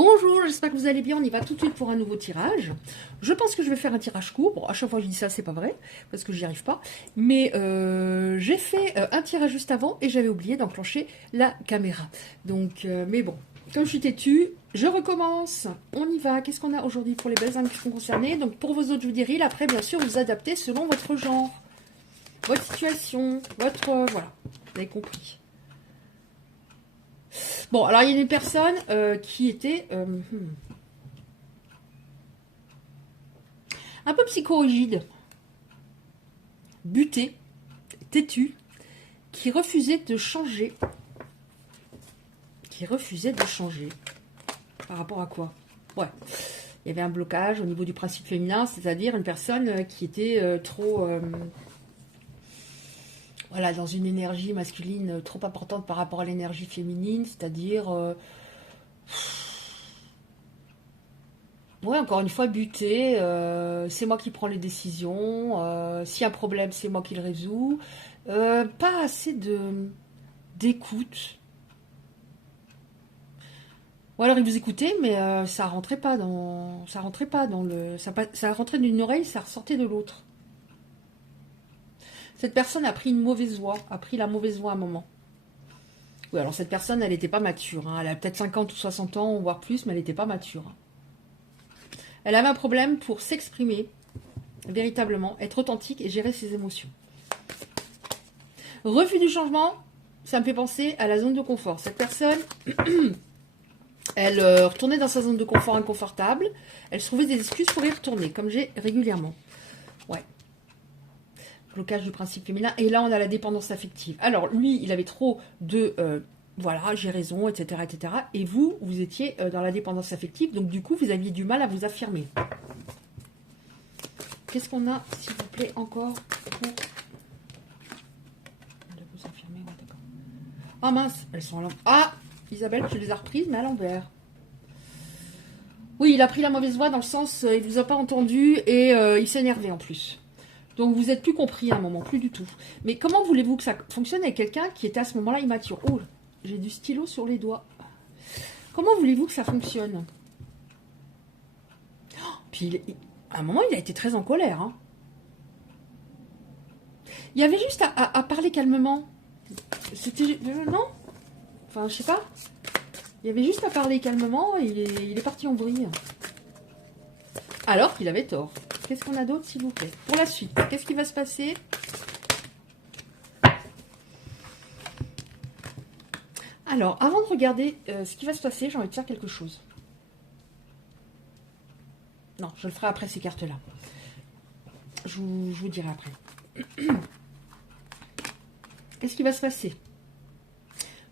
Bonjour, j'espère que vous allez bien. On y va tout de suite pour un nouveau tirage. Je pense que je vais faire un tirage court. Bon, à chaque fois que je dis ça, c'est pas vrai, parce que j'y arrive pas. Mais j'ai fait un tirage juste avant et j'avais oublié d'enclencher la caméra. Donc, mais bon, comme je suis têtue, je recommence. On y va. Qu'est-ce qu'on a aujourd'hui pour les belles âmes qui sont concernées? Donc, pour vos autres, je vous dis reel. Après, bien sûr, vous adaptez selon votre genre, votre situation, votre... voilà, vous avez compris. Bon, alors il y a une personne qui était un peu psychorigide, butée, têtue, qui refusait de changer. Par rapport à quoi? Ouais, il y avait un blocage au niveau du principe féminin, c'est-à-dire une personne qui était trop... voilà, dans une énergie masculine trop importante par rapport à l'énergie féminine, c'est-à-dire... ouais, encore une fois, buter, c'est moi qui prends les décisions, s'il y a un problème, c'est moi qui le résous. Pas assez d'écoute. Ou alors il vous écoutait, mais ça rentrait pas dans le... Ça rentrait d'une oreille, ça ressortait de l'autre. Cette personne a pris une mauvaise voie, a pris la mauvaise voie à un moment. Oui, alors cette personne, elle n'était pas mature. Hein. Elle a peut-être 50 ou 60 ans, voire plus, mais elle n'était pas mature. Elle avait un problème pour s'exprimer, véritablement, être authentique et gérer ses émotions. Refus du changement, ça me fait penser à la zone de confort. Cette personne, elle retournait dans sa zone de confort inconfortable. Elle se trouvait des excuses pour y retourner, comme j'ai régulièrement. Ouais. Blocage du principe féminin. Et là, on a la dépendance affective. Alors, lui, il avait trop de... voilà, j'ai raison, etc., etc. Et vous, vous étiez dans la dépendance affective. Donc, du coup, vous aviez du mal à vous affirmer. Qu'est-ce qu'on a, s'il vous plaît, encore pour... de vous affirmer, ouais, d'accord. Ah mince, elles sont à l'envers. Ah, Isabelle, tu les as reprises, mais à l'envers. Oui, il a pris la mauvaise voie dans le sens, il vous a pas entendu et il s'est énervé en plus. Donc vous êtes plus compris à un moment, plus du tout. Mais comment voulez-vous que ça fonctionne avec quelqu'un qui était à ce moment-là immature? Oh, j'ai du stylo sur les doigts. Comment voulez-vous que ça fonctionne? Puis à un moment, il a été très en colère. Hein. Il y avait juste à parler calmement. C'était... non? Enfin, je sais pas. Il y avait juste à parler calmement et il est parti en vrille. Alors qu'il avait tort. Qu'est-ce qu'on a d'autre, s'il vous plaît? Pour la suite, qu'est-ce qui va se passer? Alors, avant de regarder ce qui va se passer, j'ai envie de faire quelque chose. Non, je le ferai après ces cartes-là. Je vous dirai après. Qu'est-ce qui va se passer?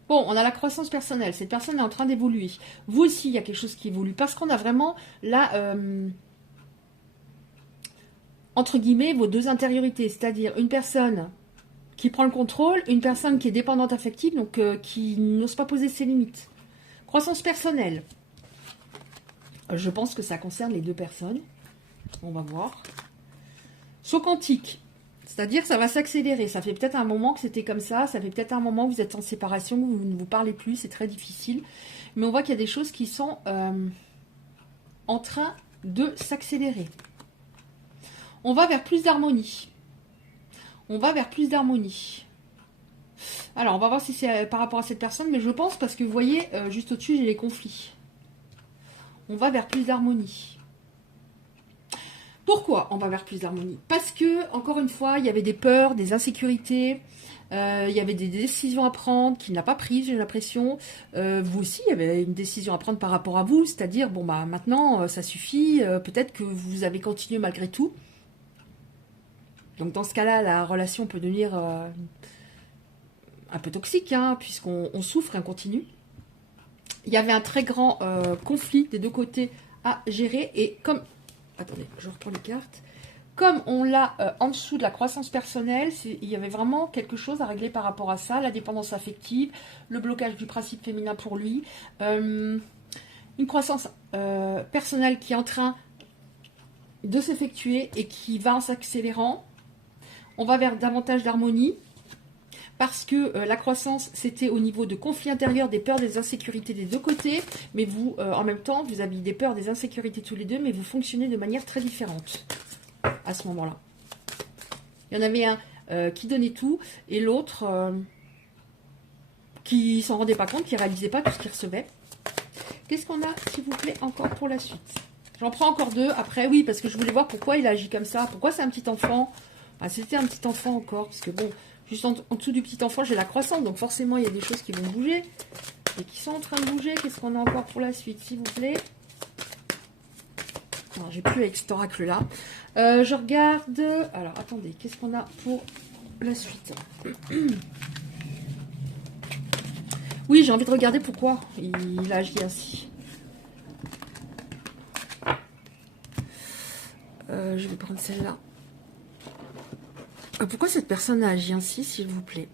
Bon, on a la croissance personnelle. Cette personne est en train d'évoluer. Vous aussi, il y a quelque chose qui évolue. Parce qu'on a vraiment là... entre guillemets, vos deux intériorités, c'est-à-dire une personne qui prend le contrôle, une personne qui est dépendante affective, donc qui n'ose pas poser ses limites. Croissance personnelle. Je pense que ça concerne les deux personnes. On va voir. Saut quantique. C'est-à-dire ça va s'accélérer. Ça fait peut-être un moment que c'était comme ça. Ça fait peut-être un moment que vous êtes en séparation, que vous ne vous parlez plus. C'est très difficile. Mais on voit qu'il y a des choses qui sont en train de s'accélérer. On va vers plus d'harmonie. On va vers plus d'harmonie. Alors, on va voir si c'est par rapport à cette personne, mais je pense parce que vous voyez, juste au-dessus, j'ai les conflits. On va vers plus d'harmonie. Pourquoi on va vers plus d'harmonie? Parce que, encore une fois, il y avait des peurs, des insécurités, il y avait des décisions à prendre qu'il n'a pas prises, j'ai l'impression. Vous aussi, il y avait une décision à prendre par rapport à vous, c'est-à-dire, bon, bah maintenant, ça suffit, peut-être que vous avez continué malgré tout. Donc dans ce cas-là, la relation peut devenir un peu toxique, hein, puisqu'on souffre et on continue. Il y avait un très grand conflit des deux côtés à gérer. Et comme... attendez, je reprends les cartes. Comme on l'a en dessous de la croissance personnelle, il y avait vraiment quelque chose à régler par rapport à ça. La dépendance affective, le blocage du principe féminin pour lui. Une croissance personnelle qui est en train de s'effectuer et qui va en s'accélérant. On va vers davantage d'harmonie. parce que la croissance, c'était au niveau de conflits intérieurs, des peurs, des insécurités des deux côtés, mais vous, en même temps, vous avez des peurs, des insécurités tous les deux, mais vous fonctionnez de manière très différente à ce moment-là. Il y en avait un qui donnait tout, et l'autre qui s'en rendait pas compte, qui réalisait pas tout ce qu'il recevait. Qu'est-ce qu'on a, s'il vous plaît, encore pour la suite? J'en prends encore deux. Après, oui, parce que je voulais voir pourquoi il agit comme ça. Pourquoi c'est un petit enfant? Ah, c'était un petit enfant encore. Parce que bon, juste en dessous du petit enfant, j'ai la croissance. Donc forcément, il y a des choses qui vont bouger. Et qui sont en train de bouger. Qu'est-ce qu'on a encore pour la suite, s'il vous plaît? Non, j'ai plus avec cet oracle-là. Je regarde... Alors, attendez. Qu'est-ce qu'on a pour la suite? Oui, j'ai envie de regarder pourquoi il a agi ainsi. Je vais prendre celle-là. Pourquoi cette personne a agi ainsi, s'il vous plaît?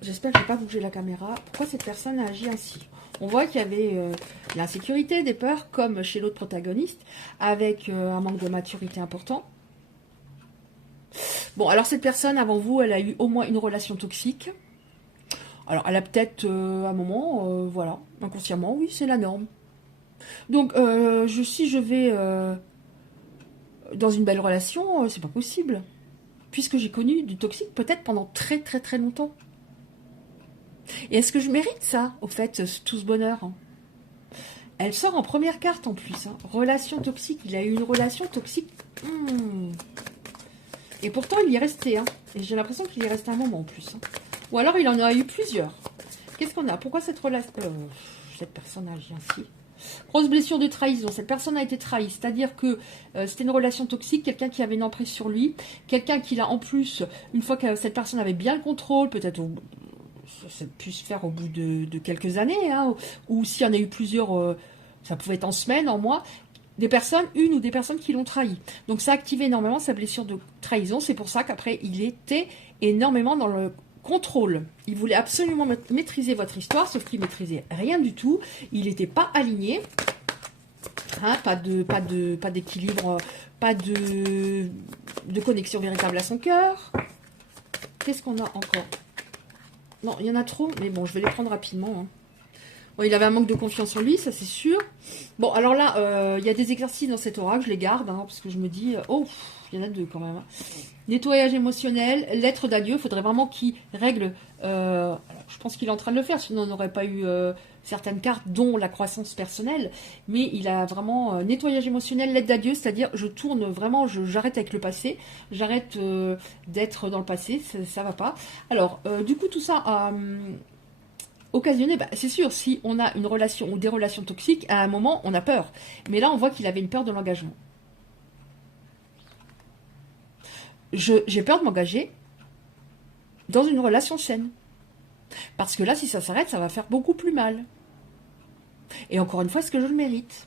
J'espère que je ne vais pas bouger la caméra. Pourquoi cette personne a agi ainsi? On voit qu'il y avait de l'insécurité, des peurs, comme chez l'autre protagoniste, avec un manque de maturité important. Bon, alors cette personne, avant vous, elle a eu au moins une relation toxique. Alors, elle a peut-être, à un moment, voilà, inconsciemment, oui, c'est la norme. Donc, si je vais dans une belle relation, c'est pas possible. Puisque j'ai connu du toxique peut-être pendant très très très longtemps. Et est-ce que je mérite ça, au fait, tout ce bonheur? Elle sort en première carte en plus. Hein. Relation toxique, il a eu une relation toxique. Et pourtant, il y est resté. Hein. Et j'ai l'impression qu'il y est resté un moment en plus. Hein. Ou alors, il en a eu plusieurs. Qu'est-ce qu'on a? Pourquoi cette relation... cette personne a agi ainsi? Grosse blessure de trahison. Cette personne a été trahie. C'est-à-dire que c'était une relation toxique, quelqu'un qui avait une emprise sur lui, quelqu'un qui l'a en plus, une fois que cette personne avait bien le contrôle, peut-être ça pu se faire au bout de quelques années, hein, ou s'il y en a eu plusieurs, ça pouvait être en semaines, en mois, une ou des personnes qui l'ont trahi. Donc ça a activé énormément sa blessure de trahison. C'est pour ça qu'après, il était énormément dans le contrôle. Il voulait absolument maîtriser votre histoire, sauf qu'il maîtrisait rien du tout. Il n'était pas aligné. Hein, pas d'équilibre, pas de connexion véritable à son cœur. Qu'est-ce qu'on a encore? Non, il y en a trop, mais bon, je vais les prendre rapidement. Hein. Bon, il avait un manque de confiance en lui, ça c'est sûr. Bon, alors là, il y a des exercices dans cet oracle, je les garde, hein, parce que je me dis, oh, il y en a deux quand même. Hein. Nettoyage émotionnel, lettre d'adieu, il faudrait vraiment qu'il règle. Je pense qu'il est en train de le faire, sinon on n'aurait pas eu certaines cartes, dont la croissance personnelle. Mais il a vraiment nettoyage émotionnel, lettre d'adieu, c'est-à-dire je tourne vraiment, j'arrête avec le passé, j'arrête d'être dans le passé, ça va pas. Alors, du coup, tout ça a occasionné, bah, c'est sûr, si on a une relation ou des relations toxiques, à un moment, on a peur. Mais là, on voit qu'il avait une peur de l'engagement. J'ai peur de m'engager dans une relation saine. Parce que là, si ça s'arrête, ça va faire beaucoup plus mal. Et encore une fois, est-ce que je le mérite?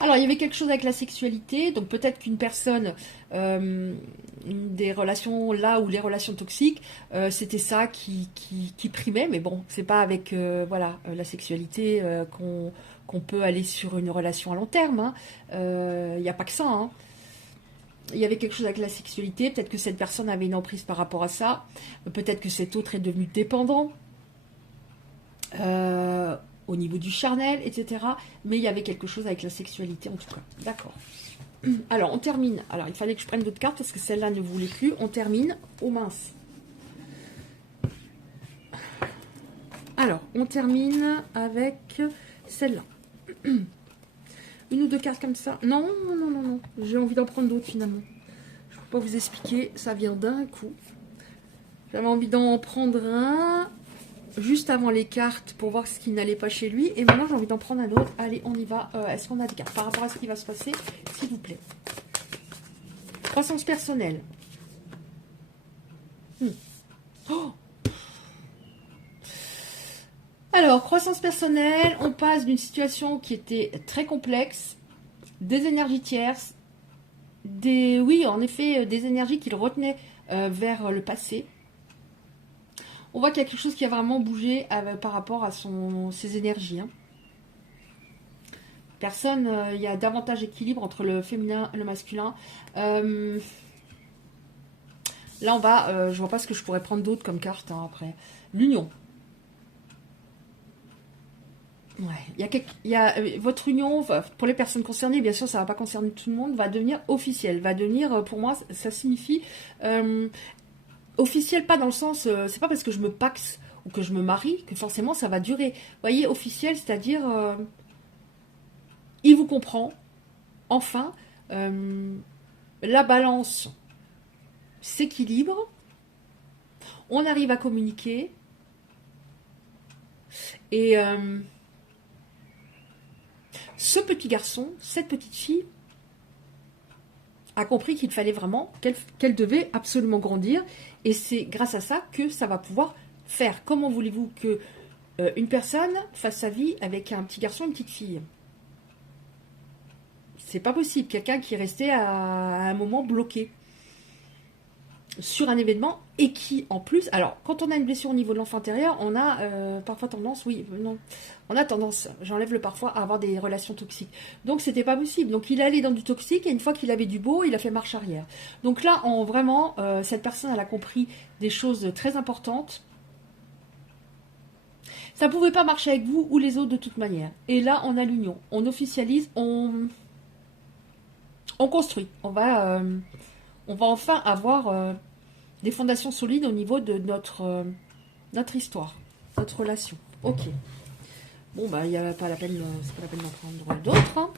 Alors, il y avait quelque chose avec la sexualité, donc peut-être qu'une personne, des relations là où les relations toxiques, c'était ça qui primait, mais bon, c'est pas avec la sexualité qu'on peut aller sur une relation à long terme. Il n'y a pas que ça. Hein. Il y avait quelque chose avec la sexualité, peut-être que cette personne avait une emprise par rapport à ça, peut-être que cet autre est devenu dépendant au niveau du charnel, etc. Mais il y avait quelque chose avec la sexualité en tout cas. D'accord. Alors, on termine. Alors, il fallait que je prenne d'autres cartes parce que celle-là ne voulait plus. On termine. Oh mince. Alors, on termine avec celle-là. Une ou deux cartes comme ça. Non. J'ai envie d'en prendre d'autres finalement. Je ne peux pas vous expliquer. Ça vient d'un coup. J'avais envie d'en prendre un juste avant les cartes pour voir ce qui n'allait pas chez lui. Et maintenant, j'ai envie d'en prendre un autre. Allez, on y va. Est-ce qu'on a des cartes par rapport à ce qui va se passer, s'il vous plaît? Croissance personnelle. Oh. Alors, croissance personnelle, on passe d'une situation qui était très complexe, des énergies tierces, oui, en effet, des énergies qu'il retenait vers le passé. On voit qu'il y a quelque chose qui a vraiment bougé par rapport à ses énergies. Hein. Personne, il y a davantage d'équilibre entre le féminin et le masculin. Là, en bas, je vois pas ce que je pourrais prendre d'autre comme carte hein, après. L'union. Ouais, votre union, pour les personnes concernées, bien sûr, ça va pas concerner tout le monde, va devenir officielle. Va devenir, pour moi, ça signifie euh, officiel, pas dans le sens, c'est pas parce que je me paxe ou que je me marie que forcément ça va durer. Vous voyez, officiel, c'est-à-dire, il vous comprend, enfin, la balance s'équilibre, on arrive à communiquer, et ce petit garçon, cette petite fille, a compris qu'il fallait vraiment, qu'elle devait absolument grandir, et c'est grâce à ça que ça va pouvoir faire. Comment voulez-vous que une personne fasse sa vie avec un petit garçon et une petite fille? C'est pas possible. Quelqu'un qui est resté à un moment bloqué sur un événement et qui, en plus, alors quand on a une blessure au niveau de l'enfant intérieur, on a parfois tendance, oui, non, on a tendance, j'enlève le parfois, à avoir des relations toxiques. Donc c'était pas possible. Donc il est allé dans du toxique et une fois qu'il avait du beau, il a fait marche arrière. Donc là, vraiment, cette personne, elle a compris des choses très importantes. Ça pouvait pas marcher avec vous ou les autres de toute manière. Et là, on a l'union, on officialise, on construit. On va enfin avoir des fondations solides au niveau de notre histoire, notre relation. Ok. Bon, bah, il n'y a pas la peine, c'est pas la peine d'en prendre d'autres. Hein.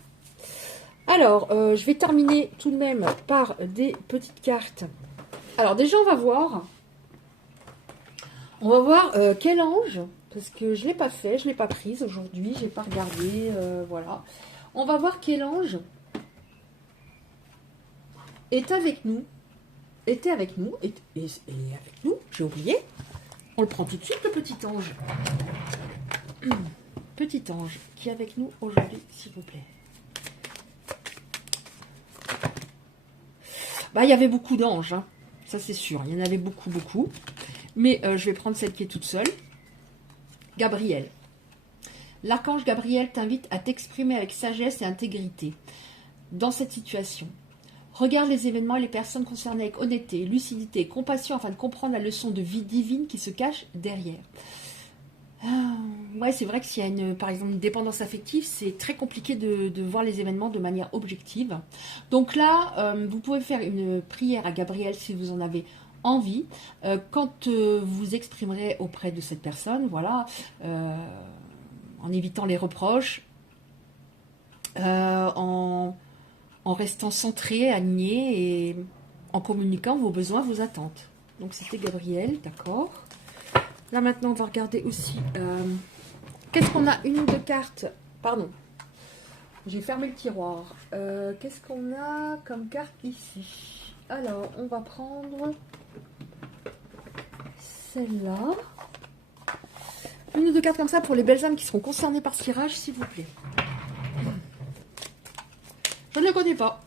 Alors, je vais terminer tout de même par des petites cartes. Alors, déjà, on va voir. Quel ange, parce que je ne l'ai pas fait, je ne l'ai pas prise aujourd'hui, je n'ai pas regardé, voilà. On va voir quel ange est avec nous, était avec nous, et avec nous, j'ai oublié. On le prend tout de suite, le petit ange. Petit ange qui est avec nous aujourd'hui, s'il vous plaît. Bah, il y avait beaucoup d'anges, hein. Ça c'est sûr, il y en avait beaucoup, beaucoup. Mais je vais prendre celle qui est toute seule. Gabriel. L'archange Gabriel t'invite à t'exprimer avec sagesse et intégrité dans cette situation. Regarde les événements et les personnes concernées avec honnêteté, lucidité, compassion afin de comprendre la leçon de vie divine qui se cache derrière. Ouais, c'est vrai que s'il y a par exemple une dépendance affective, c'est très compliqué de voir les événements de manière objective. Donc là, vous pouvez faire une prière à Gabriel si vous en avez envie. Quand vous exprimerez auprès de cette personne, voilà, en évitant les reproches, en restant centré, aligné et en communiquant vos besoins, vos attentes. Donc c'était Gabriel, d'accord. Là maintenant on va regarder aussi qu'est-ce qu'on a, une ou deux cartes, pardon, j'ai fermé le tiroir. Qu'est-ce qu'on a comme carte ici? Alors on va prendre celle-là, une ou deux cartes comme ça pour les belles âmes qui seront concernées par ce tirage, s'il vous plaît. Je ne le connais pas,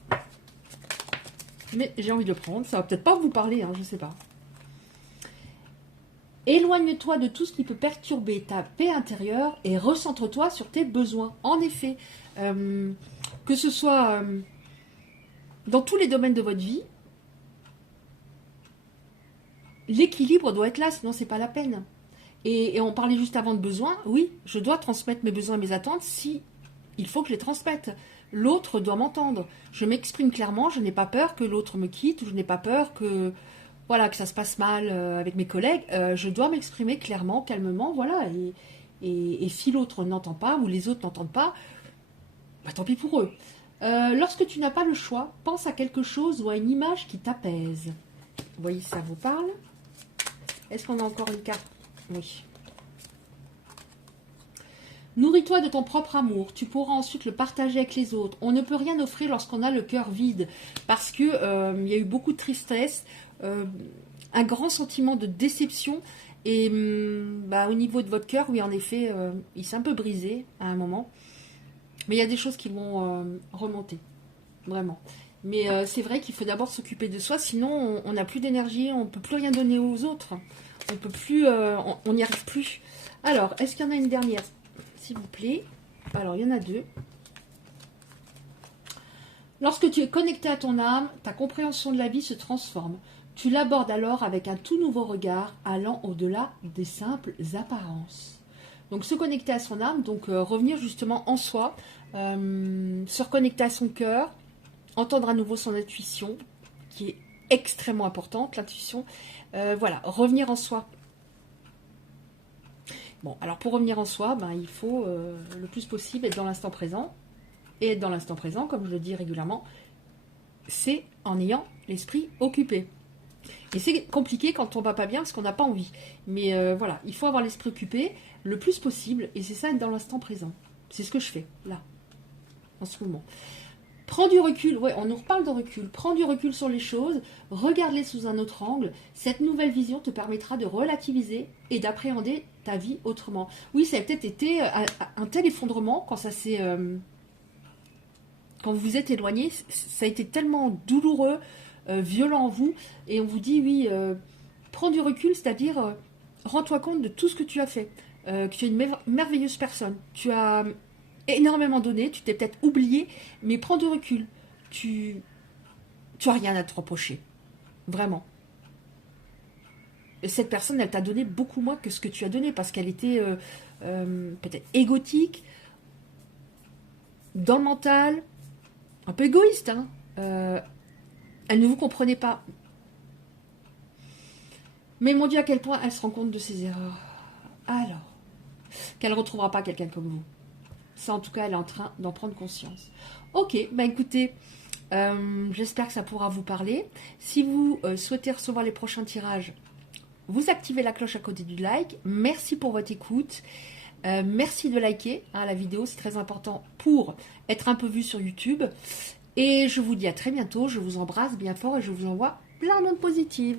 mais j'ai envie de le prendre. Ça va peut-être pas vous parler, hein, je sais pas. Éloigne-toi de tout ce qui peut perturber ta paix intérieure et recentre-toi sur tes besoins. En effet, que ce soit dans tous les domaines de votre vie, l'équilibre doit être là, sinon c'est pas la peine. Et on parlait juste avant de besoins. Oui, je dois transmettre mes besoins et mes attentes si il faut que je les transmette. L'autre doit m'entendre. Je m'exprime clairement, je n'ai pas peur que l'autre me quitte, ou je n'ai pas peur que voilà, que ça se passe mal avec mes collègues. Je dois m'exprimer clairement, calmement, voilà. Et si l'autre n'entend pas, ou les autres n'entendent pas, bah, tant pis pour eux. Lorsque tu n'as pas le choix, pense à quelque chose ou à une image qui t'apaise. Vous voyez, ça vous parle? Est-ce qu'on a encore une carte? Oui. Nourris-toi de ton propre amour, tu pourras ensuite le partager avec les autres. On ne peut rien offrir lorsqu'on a le cœur vide, parce que il y a eu beaucoup de tristesse, un grand sentiment de déception, et bah, au niveau de votre cœur, oui, en effet, il s'est un peu brisé à un moment, mais il y a des choses qui vont remonter, vraiment. Mais c'est vrai qu'il faut d'abord s'occuper de soi, sinon on n'a plus d'énergie, on ne peut plus rien donner aux autres, on peut plus, on n'y arrive plus. Alors, est-ce qu'il y en a une dernière, s'il vous plaît? Alors, il y en a deux. Lorsque tu es connecté à ton âme, ta compréhension de la vie se transforme. Tu l'abordes alors avec un tout nouveau regard allant au-delà des simples apparences. Donc se connecter à son âme, donc revenir justement en soi, se reconnecter à son cœur, entendre à nouveau son intuition, qui est extrêmement importante, l'intuition. Voilà, revenir en soi. Bon, alors pour revenir en soi, ben, il faut le plus possible être dans l'instant présent. Et être dans l'instant présent, comme je le dis régulièrement, c'est en ayant l'esprit occupé. Et c'est compliqué quand on va pas bien parce qu'on n'a pas envie. Mais voilà, il faut avoir l'esprit occupé le plus possible. Et c'est ça, être dans l'instant présent. C'est ce que je fais, là, en ce moment. Prends du recul, ouais, on nous reparle de recul. Prends du recul sur les choses, regarde-les sous un autre angle. Cette nouvelle vision te permettra de relativiser et d'appréhender ta vie autrement. Oui, ça a peut-être été un tel effondrement quand ça s'est... quand vous vous êtes éloigné, ça a été tellement douloureux, violent en vous, et on vous dit, oui, prends du recul, c'est-à-dire, rends-toi compte de tout ce que tu as fait, que tu es une merveilleuse personne, tu as énormément donné, tu t'es peut-être oublié, mais prends du recul, tu as rien à te reprocher, vraiment. Et cette personne, elle t'a donné beaucoup moins que ce que tu as donné, parce qu'elle était peut-être égotique, dans le mental, un peu égoïste, hein. Elle ne vous comprenait pas. Mais mon Dieu, à quel point elle se rend compte de ses erreurs. Alors, qu'elle ne retrouvera pas quelqu'un comme vous. Ça, en tout cas, elle est en train d'en prendre conscience. Ok, bah écoutez, j'espère que ça pourra vous parler. Si vous souhaitez recevoir les prochains tirages, vous activez la cloche à côté du like. Merci pour votre écoute. Merci de liker la vidéo, c'est très important pour être un peu vu sur YouTube. Et je vous dis à très bientôt, je vous embrasse bien fort et je vous envoie plein d'ondes positives.